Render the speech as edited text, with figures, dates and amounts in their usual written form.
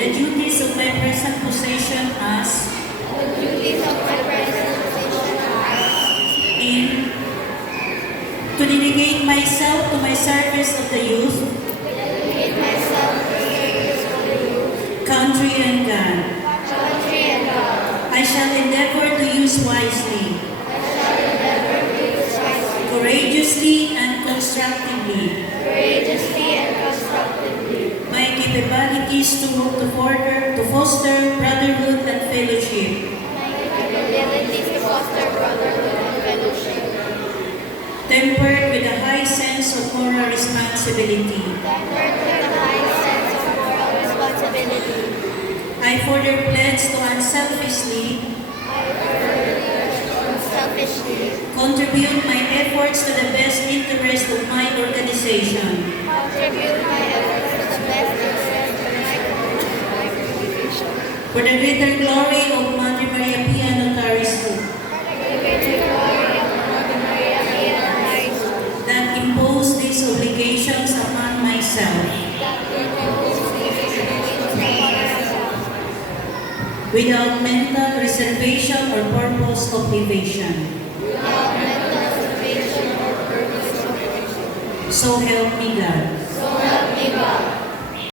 the duties of my present position as in to dedicate myself to my service of the youth, country and God. I shall endeavor to use wisely, courageously and constructively my capabilities to foster brotherhood and fellowship. Tempered with a high sense of moral responsibility. I further pledge to unselfishly contribute my efforts to the best interest of my organization. For the greater glory of Madre Maria Pia Notary School. That impose these obligations upon myself. Without mental reservation or purpose of evasion. So help me God.